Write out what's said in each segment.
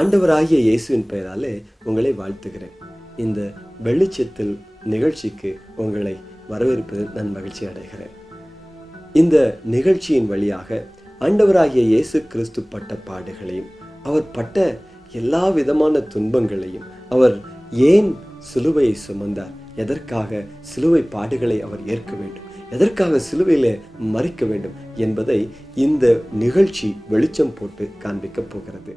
ஆண்டவராகிய இயேசுவின் பெயராலே உங்களை வாழ்த்துகிறேன். இந்த வெளிச்சத்தில் நிகழ்ச்சிக்கு உங்களை வரவேற்பதில் நான் மகிழ்ச்சி அடைகிறேன். இந்த நிகழ்ச்சியின் வழியாக ஆண்டவராகிய இயேசு கிறிஸ்து பட்ட பாடுகளையும், அவர் பட்ட எல்லா விதமான துன்பங்களையும், அவர் ஏன் சிலுவையை சுமந்தார், எதற்காக சிலுவை பாடுகளை அவர் ஏற்க வேண்டும், எதற்காக சிலுவையிலே மரிக்க வேண்டும் என்பதை இந்த நிகழ்ச்சி வெளிச்சம் போட்டு காண்பிக்கப் போகிறது.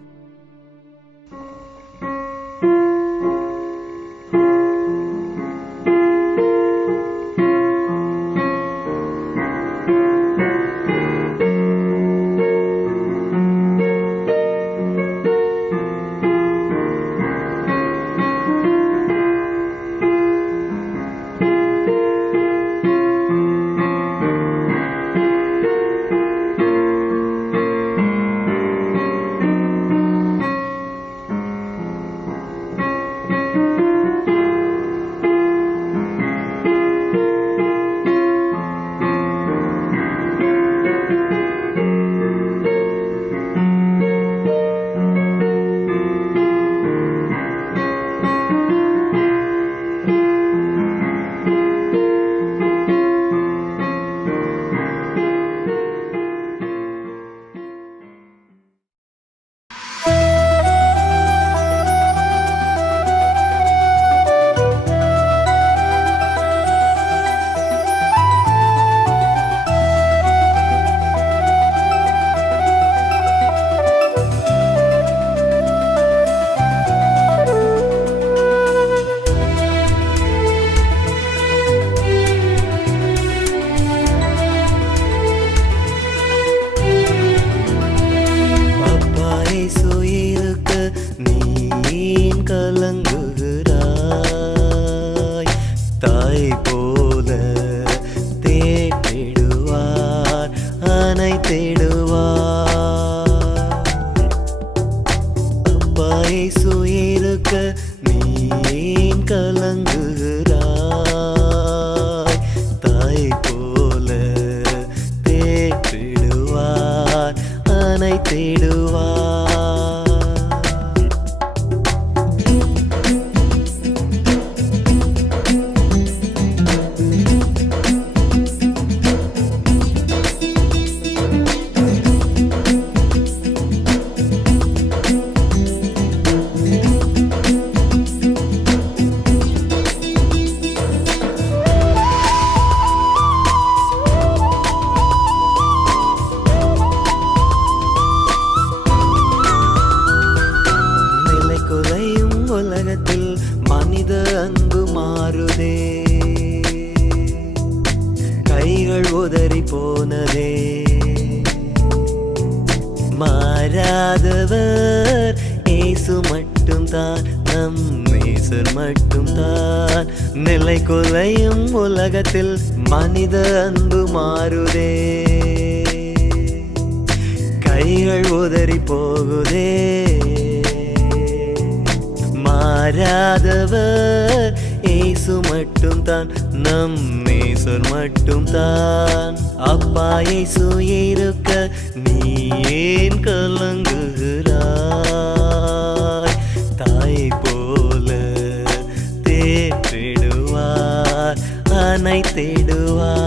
மாறாதவர் இயேசு மட்டும்தான், நம் நேசர் மட்டும்தான். நிலை கொலையும் உலகத்தில் மனித அன்பு மாறுதே, கைகள் உதறி போகுதே. மாறாதவர் இயேசு மட்டும்தான், நம் நேசர் மட்டும்தான். அப்பா இயேசு இருக்க நீ ஏன் கலங்குகிறாய்? தாயை போல தேற்றிடுவார், அணைத்திடுவார்.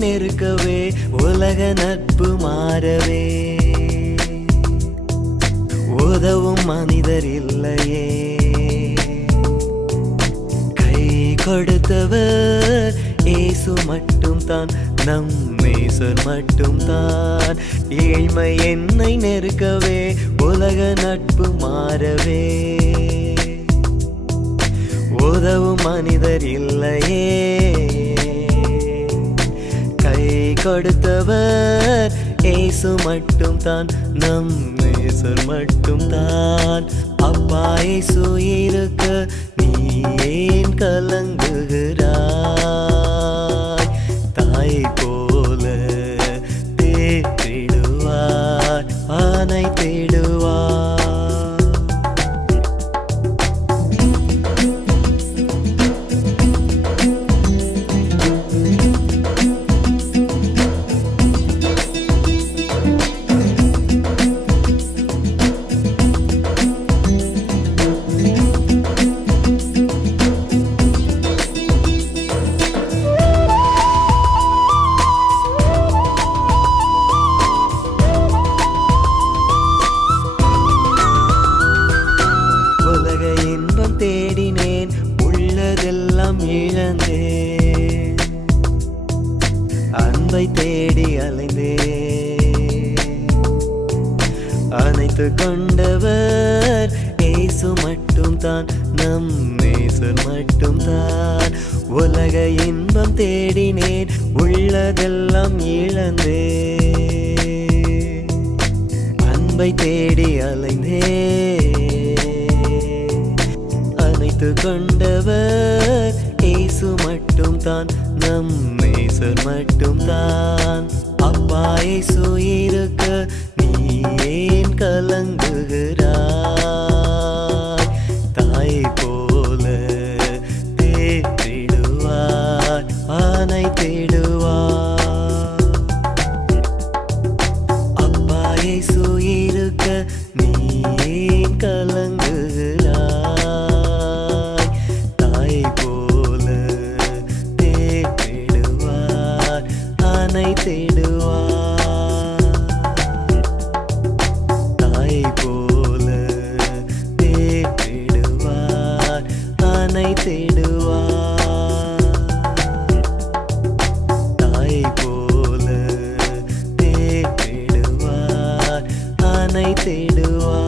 நெருக்கவே உலக நட்பு மாறவே உதவும் மனிதர் இல்லையே. கை கொடுத்தவர் இயேசு மட்டும் தான், நம் நேசர் மட்டும் தான். ஏழ்மை என்னை நெருக்கவே உலக நட்பு மாறவே உதவும் மனிதர் இல்லையே. கை கொடுத்தவர் இயேசு மட்டும் தான், நம் நேசர் மட்டும் தான். அப்பா இயேசு இருக்க நீ ஏன் கலங்குகிறாய்? தாய் போல தேற்றிடுவார், ஆனை தேடுவார். உலக இன்பம் தேடினேன், உள்ளதெல்லாம் இழந்தேன். அன்பை தேடி அலைந்தேன். அணைத்து கொண்டவர் இயேசு மட்டும் தான், நம் நேசர் மட்டும் தான். உலக இன்பம் தேடினேன், உள்ளதெல்லாம் இழந்தேன். அன்பை தேடி அலைந்தேன். அணைத்து கொண்டவர் இயேசு மட்டும் தான், நம் நேசர் மட்டும் தான். அப்பா இயேசு இருக்க நீ ஏன் கலங்குகிறாய்? தாய் போல தேற்றிடுவார், ஆனை தேடுவார். அப்பா இயேசு இருக்க நீ ஏன் கலங்குகிறாய்? தாய் போல தேற்றிடுவார், ஆனை தேடுவார். தாய் போல தேற்றிடுவார், ஆனை தேடுவார். தாய் போல தேற்றிடுவார், ஆனை தேடுவார்.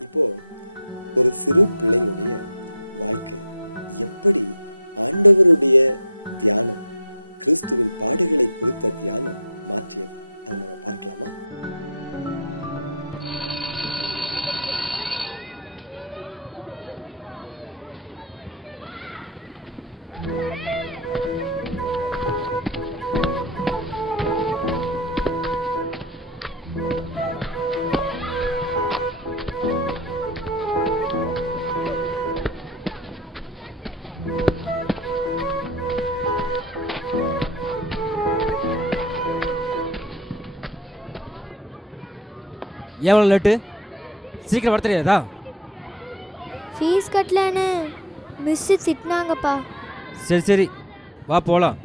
இப்போ ஒரு சிறு பிள்ளையுடைய வாழ்க்கை எப்படி ஆண்டவருடைய தியானம், கிறிஸ்துவின் பாடுகளை குறித்த தியானம் மாற்றியது, அதை நம்ம பார்க்கலாமா? எவ்வளோ லேட்டு? சீக்கிரம் வர தெரியாதா? ஃபீஸ் கட்டலன்னு மிஸ்ஸு திட்டினாங்கப்பா. சரி சரி, வா போகலாம்.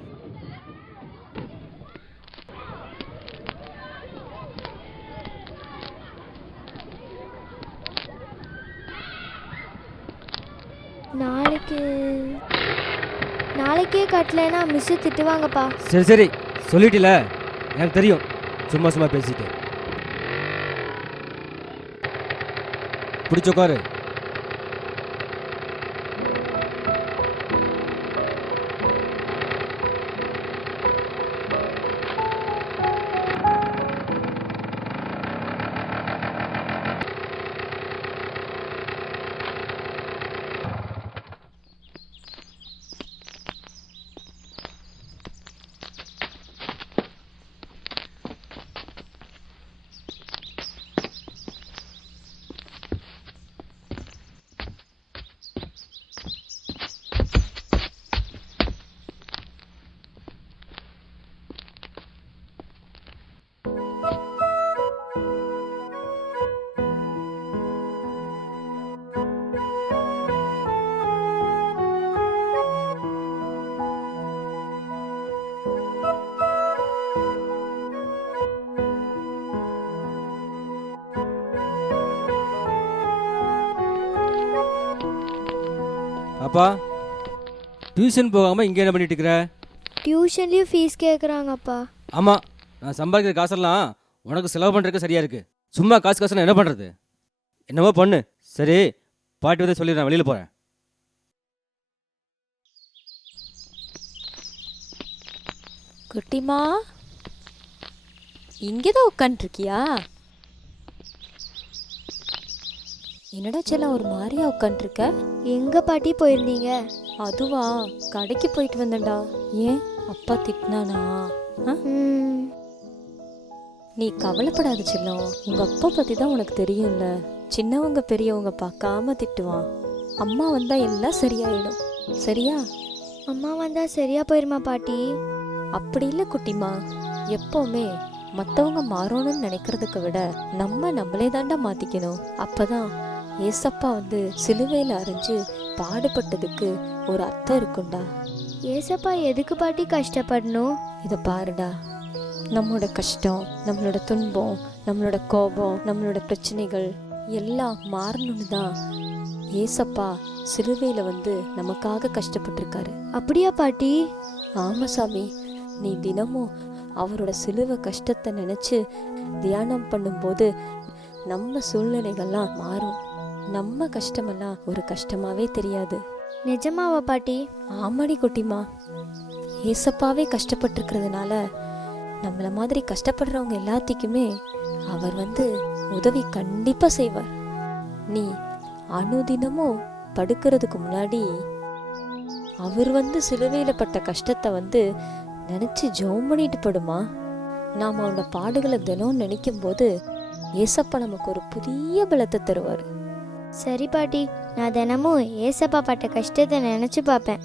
நாளைக்கே கட்டலைன்னா மிஸ்ஸு திட்டுவாங்கப்பா. சரி சரி, சொல்லிட்டில, எனக்கு தெரியும். சும்மா சும்மா பேசிட்டு பிடிச்ச உட்காரு. அப்பா டியூஷன் போகாமல் இங்கே என்ன பண்ணிட்டு இருக்கிற? டியூஷன்லேயும் ஃபீஸ் கேட்குறாங்கப்பா. ஆமாம், நான் சம்பாதிக்கிற காசெல்லாம் உனக்கு செலவு பண்ணுறதுக்கு சரியாக இருக்குது. சும்மா காசு நான் என்ன பண்ணுறது? என்னவோ பண்ணு. சரி, பாட்டி வந்து சொல்லி நான் வெளியில் போகிறேன். குட்டிமா, இங்கே தான் உட்காந்துருக்கியா? என்னடா செல்லம் ஒரு மாதிரியா உட்காந்துருக்க? எங்கே பாட்டி போயிருந்தீங்க? அதுவா, கடைக்கு போயிட்டு வந்தேன்டா. ஏன் அப்பா திட்டினானா? ம், நீ கவலைப்படாத செல்லம், உங்க அப்பா பத்தி தான் உனக்கு தெரியும்ல. சின்னவங்க பெரியவங்க பார்க்காம திட்டுவான். அம்மா வந்தா எல்லாம் சரியாயிடும். சரியா? அம்மா வந்தால் சரியாக போயிருமா பாட்டி? அப்படி இல்லை குட்டிமா, எப்பவுமே மற்றவங்க மாறணும்னு நினைக்கிறதுக்கு விட நம்மளே தாண்டா மாத்திக்கணும். அப்பதான் ஏசப்பா வந்து சிலுவையில் அரைஞ்சு பாடுபட்டதுக்கு ஒரு அர்த்தம் இருக்குண்டா. ஏசப்பா எதுக்கு பாட்டி கஷ்டப்படணும்? இதை பாருடா, நம்மளோட கஷ்டம், நம்மளோட துன்பம், நம்மளோட கோபம், நம்மளோட பிரச்சனைகள் எல்லாம் மாறணும்னு தான் ஏசப்பா சிலுவையில வந்து நமக்காக கஷ்டப்பட்டிருக்காரு. அப்படியா பாட்டி? ஆமா சாமி, நீ தினமும் அவரோட சிலுவை கஷ்டத்தை நினைச்சு தியானம் பண்ணும்போது நம்ம சூழ்நிலைகள்லாம் மாறும். நம்ம கஷ்டமெல்லாம் ஒரு கஷ்டமாவே தெரியாது. நிஜமாவா பாட்டி? ஆமாடி குட்டிமா, ஏசப்பாவே கஷ்டப்பட்டிருக்கிறதுனால நம்மள மாதிரி கஷ்டப்படுறவங்க எல்லாத்துக்குமே அவர் வந்து உதவி கண்டிப்பா செய்வார். நீ அனுதினமும் படுக்கிறதுக்கு முன்னாடி அவர் வந்து சிலுவையில பட்ட கஷ்டத்தை வந்து நினைச்சு ஜெபம் பண்ணிட்டு படுமா. நாம அவனோட பாடுகளை தினம் நினைக்கும் போது ஏசப்பா நமக்கு ஒரு புதிய பலத்தை தருவார். சரி பாட்டி, நான் தினமும் ஏசப்பா பட்ட கஷ்டத்தை நினச்சி பார்ப்பேன்.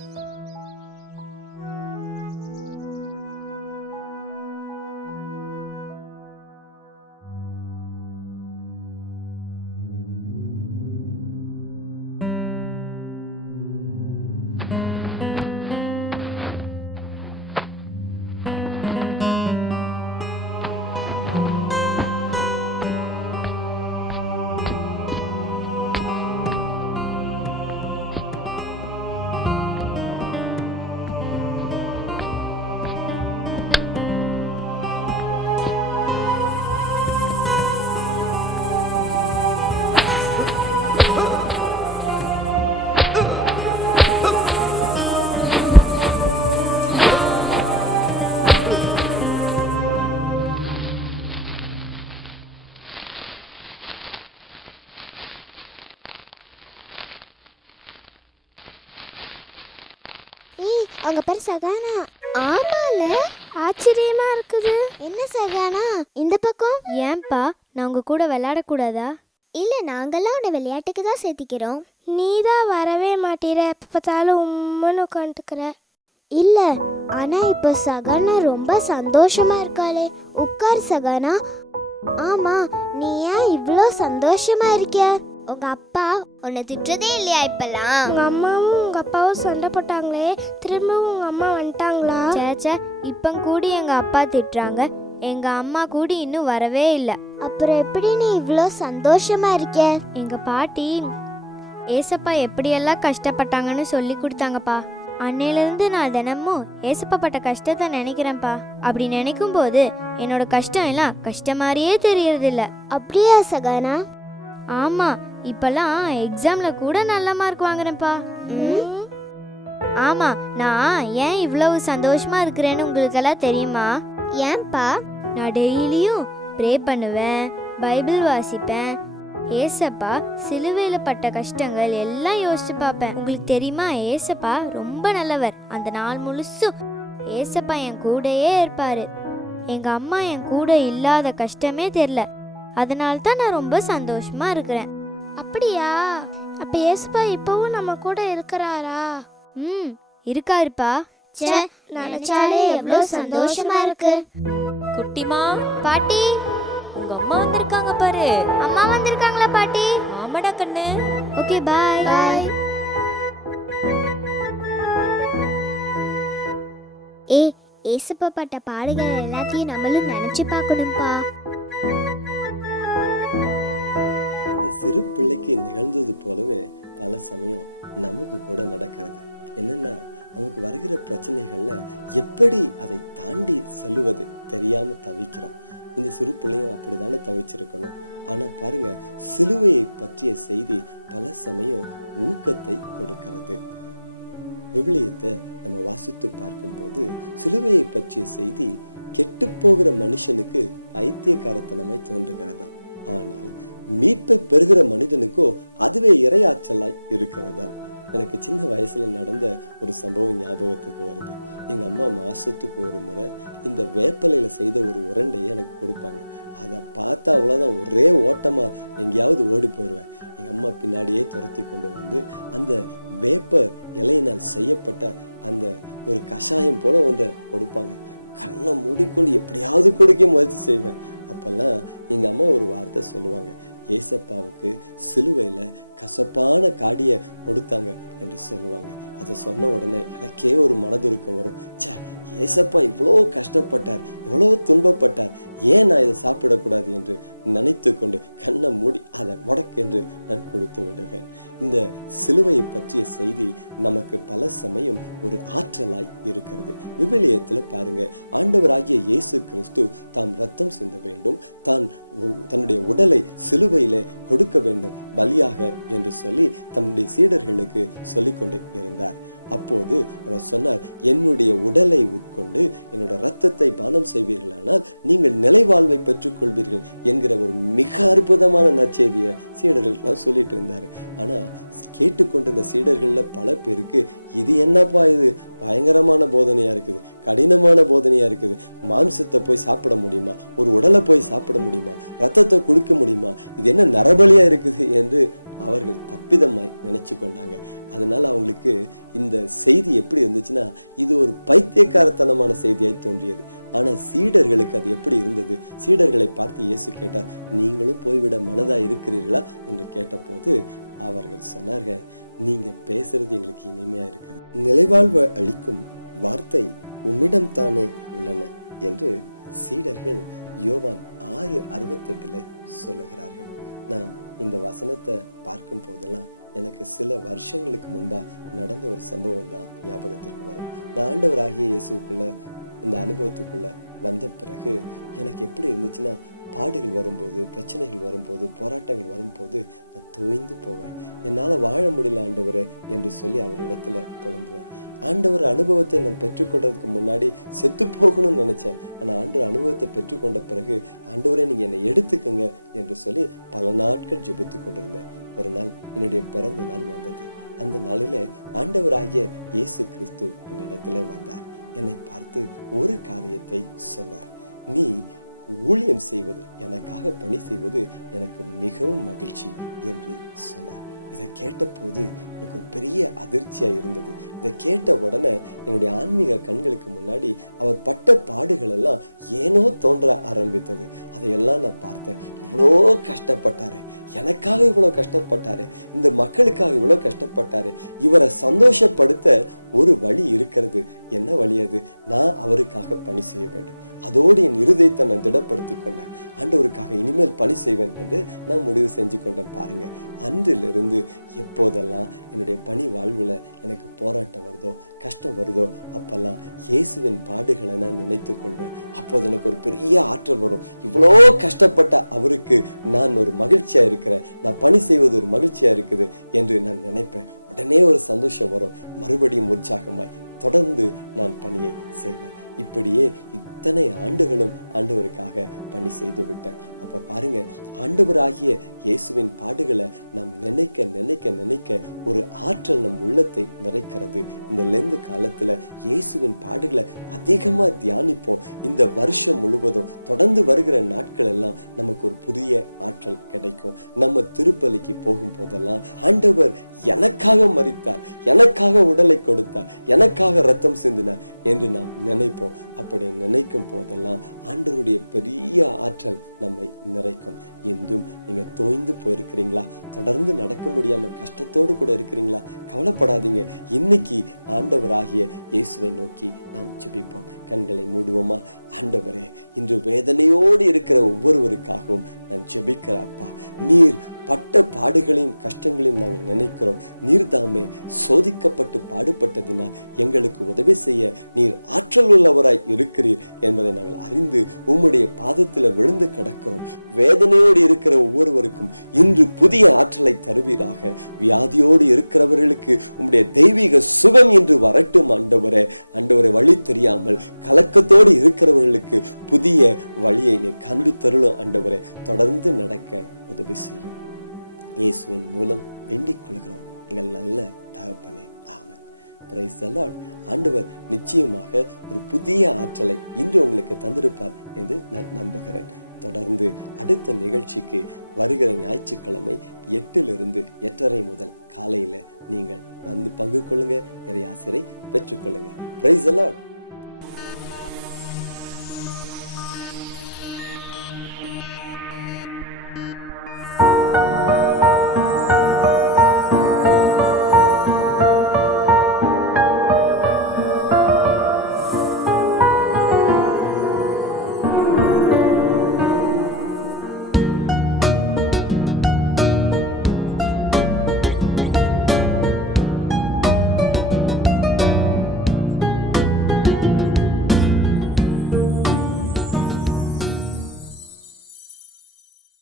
அங்க பேர் சகானா. ஆமால, ஆச்சரியமா இருக்குது. என்ன சகானா இந்த பக்கம்? ஏன்பா, நான் உங்க கூட விளையாடக்கூடாதா? இல்ல, நாங்கெல்லாம் உன்னை விளையாட்டுக்கு தான் சேர்த்திக்கிறோம். நீ தான் வரவே மாட்டேற, எப்போ பார்த்தாலும் உம்முன்னு உட்காந்துக்கிற. இல்ல, ஆனா இப்போ சகானா ரொம்ப சந்தோஷமா இருக்காளே. உட்கார் சகானா. ஆமா, நீ ஏன் இவ்ளோ சந்தோஷமா இருக்க? உங்க அப்பா உன்னை திட்டுறதே இல்லையா இப்பெல்லாம்? உங்க அம்மாவும் உங்க அப்பாவும் சண்டை போட்டாங்களே, திரும்பவும் உங்க அம்மா வந்துட்டாங்களா? சேச்சே, இப்போ கூடி எங்க அப்பா திட்டுறாங்க, எங்க அம்மா கூடி இன்னும் வரவே இல்லை. அப்புறம் எப்படி நீ இவ்ளோ சந்தோஷமா இருக்க? எங்க பாட்டி ஏசப்பா எப்படியெல்லாம் கஷ்டப்பட்டாங்கன்னு சொல்லி கொடுத்தாங்கப்பா. அன்னையிலிருந்து நான் தினமும் ஏசப்பா பட்ட கஷ்டத்தை நினைக்கிறேன்ப்பா. அப்படி நினைக்கும் போது என்னோட கஷ்டம் எல்லாம் கஷ்டம் மாதிரியே தெரியறது இல்ல. அப்படியா சகானா? ஆமா, இப்பெல்லாம் எக்ஸாம்ல கூட நல்ல மார்க் வாங்குறேன்ப்பா. ஆமா, நான் ஏன் இவ்வளவு சந்தோஷமா இருக்கிறேன்னு உங்களுக்கெல்லாம் தெரியுமா? ஏன்பா? நான் டெய்லியும் ப்ரே பண்ணுவேன், பைபிள் வாசிப்பேன், ஏசப்பா சிலுவையில பட்ட கஷ்டங்கள் எல்லாம் யோசிச்சு பார்ப்பேன். உங்களுக்கு தெரியுமா, ஏசப்பா ரொம்ப நல்லவர். அந்த நாள் முழுசும் ஏசப்பா என் கூடயே இருப்பாரு. எங்க அம்மா என் கூட இல்லாத கஷ்டமே தெரியல. அதனால தான் நான் ரொம்ப சந்தோஷமா இருக்கிறேன். அப்படியா? அப்ப ஏசப்பா இப்பவும் நம்ம கூட இருக்கிறாரா? இருக்காருப்பா. நினைச்சாலே எவ்வளவு சந்தோஷமா இருக்கு. குட்டிமா, பாட்டி, உங்க அம்மா வந்திருக்காங்க பாரு. அம்மா வந்திருக்காங்களா பாட்டி? ஆமாடா கண்ணு. ஓகே, பாய். பாய். ஏசப்பா பட்ட பாடுகள் எல்லாத்தையும் நம்மளும் நினைச்சு பார்க்கணும்பா. இந்த சிறு பிள்ளைக்கு நிகழ்ந்தது போலவே பல சமயம் நமக்கு கூட நடக்கிறது. என்னன்னா, நமக்கு வருகிற பிரச்சனைகள்ல எப்படி அதை தாண்டி செல்லுவது தெரியாம தவிக்கிறோம். இந்த சிறு பிள்ளையும் அப்படித்தானே தவிச்சிருக்கணும். ஆனா பாருங்க, சிலுவையை பற்றிய செய்தி பல சமயம் ஊக்கத்தை கொடுக்கிறது. விவிலியத்தை நம்ம வாசித்து பார்க்கும்போது சிலுவையை பற்றிய செய்தி கெட்டு போகிற மனுஷனுக்கு பைத்தியக்காரத்தனமாய் தோன்றுகிறதா, ஆனால் மீட்பை பெறுகிற மனிதனுக்கோ அதுவே இறையாற்றலாய் இருக்கிறதா. எனக்கு சின்ன வயசுல நடந்த ஒரு சம்பவம் ஞாபகத்துக்கு வருது. எங்க அம்மா மாசத்துக்கு ஒரு முறை இந்த வேப்பலையில செய்த ஒரு உருண்டையை எனக்கு கொடுப்பாங்க. அதை பார்த்தா அவ்வளோதான், ஒரே ஓட்டமா எங்கேயாவது ஓடி போயிடுவேன். எங்க அம்மா பின்னாடியே துரத்தி கொண்டு வந்து அந்த வேப்ப இலையினால் செய்யப்பட்ட அந்த ஒரு கஷாயம் போல ஒன்றை கொடுப்பாங்க. கண்ணை மூடிக்கொண்டு எப்படியாவது கொடுக்க முயற்சி செய்வேன். அப்பெல்லாம் எங்க அம்மா ஒரு வார்த்தை சொல்லுவாங்க, ஏசப்பாவுக்கு சிலுவையில கசப்பான காடியை கொடுத்தாங்க என்று சொல்லுவாங்க. அதை சொன்ன உடனே எனக்கே ஒரு மனதுருக்கம் வரும். சே, ஏசப்பா இவ்வளோ கஷ்டப்பட்டார், எவ்வளோ துன்பப்பட்டார், ஏன் நான் இதை சாப்பிடக்கூடாது என்று நினைத்து கொண்டு கண்ணை மூடி அதை முடக்கென்று நான் கொடுத்து விடுவேன். இந்த சிலுவையை பற்றிய செய்தி நமக்கு பல சமயம் ஒரு ஆற்றலாய் இருக்கிறது. விவிலியத்தில் பாருங்க, ஆண்டவராகிய இயேசு கிறிஸ்து தாம் ரத்தம் சிந்த வேண்டும், தன்னுடைய உடலை சிலுவையிலே கொடுக்க வேண்டும் பலியாக என்று சொல்லி தன்னுடைய சீடர்களுக்கு சொல்லிக்கொண்டு இருந்தார். அப்போது அவர் சொன்னார், என்னுடைய உடலை உட்கொண்டு என்னுடைய இரத்தத்தை பானம் செய்வீர்களானால் நீங்கள் நிலைவாழ்வை பெற்றுக்கொள்வீர்கள் என்கிற ஒரு மிக அற்புதமான நற்செய்தியை சீடர்களுக்கெல்லாம் சொல்லிட்டு இருந்தாரு. ஆனா கேட்டுக்கொண்டிருந்த சீடர்கள்ல பல பேருக்கு இது என்னப்பா, இது பயங்கரமான போதனையா இருக்குது, கடினமான போதனையா இருக்குது, மாம்சத்தை போய் சாப்பிட முடியுமா, ஒரு உடலை போய் சாப்பிட முடியுமா, ரத்தத்தை குடிக்க முடியுமா, இது என்ன நரபலியா இருக்குது என்று அவர்கள் தப்பிதமாய் நினைச்சு கொண்டாங்க. அதனால அவங்களுக்கு இந்த செய்தி எப்படி இருந்துச்சுன்னா, இது ஒரு பைத்தியக்காரத்தனமான செய்தியாய் தோன்றியது. ஆனா சீடர்களுக்கு அது எப்படி இருந்தது? சீடர்களை பார்த்து இயேசு கேட்டார், நீங்களும் போய்விட மனதா இருக்கிறீர்களா என்று கேட்டபோது அவர்கள் சொன்னார்கள், நீங்க பேசுறது எங்களுக்கு இனிமையா இருக்கிறது, நிலைவாழ்வு அளிக்கும் வார்த்தை உம்மிடம் தானே உள்ளன என்று சீடர்கள் யோவான் 6:68 சொல்லுகிறார்கள். நான் இந்த வசனத்தை பார்க்கும் போதெல்லாம் எனக்கு சில வருஷங்களுக்கு முன்பா நடந்த ஒரு சம்பவம் தான் ஞாபகத்திற்கு வரும். நான் ஆண்டவராகிய இயேசுக்குள்ள இந்த அனுபவத்துக்குள்ள வந்த பிறகு எனக்கு எப்படி இருந்துச்சுன்னா, பாடுகள் வரும்போது, பிரச்சனைகள் வரும்போது, போராட்டங்கள் வரும்போது நான் தோய்ந்து போவேன். என்னால் வாழ முடியல ஆண்டவரே என்று சொல்லி அவரிடத்துல புலம்புவேன். ஆண்டவர் அனுபவத்தை நான் பெற்றுக்கொள்றதுக்கு முன்னாடி செத்து போகணும்னு நினைச்சேன். ஆனால் ஆண்டவர் அனுபவத்தை பெற்றுக்கொண்ட பிறகு, ஆண்டவரே நீங்க என்னை எடுத்துக்கங்க என்று சொல்லி பல நாட்கள் ஜெபித்து கொண்டிருந்தேன். ஒரு நாள் என்னுடைய பிறந்த நாள் வந்தது. அந்த நாளிலே ஆண்டவராகிய இயேசு கிறிஸ்து என்னிடத்திலே வந்தார். என்னை பார்த்து ஒரு காரியத்தை சொன்னார், நீ ஊழியம் செய்வது, எனக்காக பணி செய்வது எனக்கு மிகவும் மகிழ்ச்சி என்று சொன்னார். இதை கேட்ட போது எனக்கு ஒரு பெரிய அதிர்ச்சியா இருந்தது. இதை கேட்ட உடனே என்னுடைய ஆன்மீக கண்களுக்கு முன்னாடி அவர் பட்ட பாடுகள் எல்லாம் ஏனோ தோன்ற ஆரம்பித்தது. அதையெல்லாம் நான் பார்த்தேன். இவ்வளோ கஷ்டப்பட்டாரு, எனக்காக இவ்வளோ கஷ்டப்பட்டாரு, இந்த மக்களுக்காக இவ்வளோ கஷ்டப்பட்டாரு. இவரை சந்தோஷப்படுத்த ஒரு வழி இருக்கிறது. என்ன வழி அது? நான் அவருக்காக பணி செய்ய வேண்டும். அதோடு என் இருதயத்தை நான் திடப்படுத்தி கொண்டேன். ஆண்டவருக்காக இனிமேல் பணி செய்வேன் என்று நான் முடிவு செஞ்சு கொண்டேன். பாருங்க, அன்றிலிருந்து எப்போதெல்லாம் என்னுடைய பணி வாழ்வில் எனக்கு போராட்டம் வருதோ, கஷ்டம் வருதோ, அப்பெல்லாம் இயேசுவின் பாடுகளை நான் நினைத்து கொள்வேன். அப்போது எனக்கு ஒரு பெரிய ஆற்றல் வரும். இவ்வளோ கஷ்டப்பட்ட அவருக்கு நான் ஒரு மகிழ்ச்சியா இருக்கிறேன், நான் பணி செய்வது ஒரு மகிழ்ச்சியா இருக்குது என்று நான் நினைப்பேன். உடனே ஒரு சந்தோஷம் வரும். மறுபடியும் உற்சாகமாய் தொடர்ந்து நான் பணியை செய்வேன். இப்படியே இத்தனை ஆண்டுகளும் ஆண்டவருக்காக பணி செய்து விட்டேன். அப்ப பாருங்க, ஆண்டவராகிய இயேசுவின் பாடுகளை நாம் நினைக்க நினைக்க நினைக்க ஒரு ஆற்றல் நம் உள்ளத்தை நிறைக்கிறது. இந்த லெந்து காலத்துல இயேசுவின் பாடுகளை அதிகமா தியானிப்போம். இந்த வருஷம் முழுவதும் தொடர்ந்து வருகிற நாட்கள் எல்லாம் நமக்கு ஒரு புதிய ஆற்றல் கிடைக்கும். நம்ம திருப்பலிக்கு போகும் போதெல்லாம் ஆண்டவர் எனக்காக மரித்தார், எனக்காக உடலை கொடுத்தார், எனக்காக ரத்தம் சிந்தினார் என்று நாம் நினைப்போம். அப்படி நினைக்கும் போதெல்லாம் ஆண்டவருடைய பெரிய ஆற்றல் நம்மை நிறைக்கும். இன்றும் நீங்க தோய்ந்து போயிருக்கிறீங்களா? தொடர்ந்து நடக்க முடியாம கஷ்டத்தோடு கூட இருக்கிறீங்களா? கவலைப்படாதீங்க. இன்னைக்கு ஆண்டவராகிய இயேசுவை நோக்கி நாம் ஜெபிப்போம். கண்களை மூடுவோமா? ஆண்டவரே, இன்று வேதனையோடு இருக்கிற ஒவ்வொருவருக்காகவும் நான் ஜெபிக்கிறேன் அப்பா. நீர் பட்ட பாடுகளையும் கஷ்டங்களையும் நாங்கள் நினைக்கிறோம். நீர் தாமே சோதிக்கப்பட்டு பாடுபட்டதினால் எங்களுக்கு உதவி செய்ய நீர் ஆற்றல் உள்ளவராய் இருக்கிறீர் என்பதை நாங்கள் அறிந்து உம்முடைய பாதத்தில் விழுந்து கிடக்கிறோம். வேதனையோடு இருக்கிற ஒவ்வொருவருக்கும் இன்று புதிய ஆற்றலை தருவீராக. வியாதியோடு இருக்கிறவர்களுக்கு உம்முடைய தெய்வீக சுகம் இன்று வரட்டும் ஆண்டவரே. ஆண்டவரை வழி தெரியாமல் கலக்கத்தோடு இருக்கிறவர்களுக்கு புதிய வழியை நீர் காண்பித்தருளும் ஆண்டவரே. தொடர்ந்து நடக்க உதவி செய்யும். இயேசுவின் மூலம் வேண்டிக் கொள்கிறோம் எங்கள் நல்ல தகப்பனே. ஆமென். Praise the lord. ஆண்டவர் நிச்சயமாக ஒரு புதிய ஆற்றலை இன்று உங்களுக்கு தந்திருப்பார் என்று நான் நம்புகிறேன். தொடர்ந்து அடுத்த நிகழ்ச்சிக்கு வருகிற ஞாயிற்றுக்கிழமை 8 to 8:30 முதல் காலையில் நீங்கள் வந்து பங்கு கொள்ளுங்க. இறை ஆசிரை பெற்றுக்கொள்ளுங்க. Price the Lord.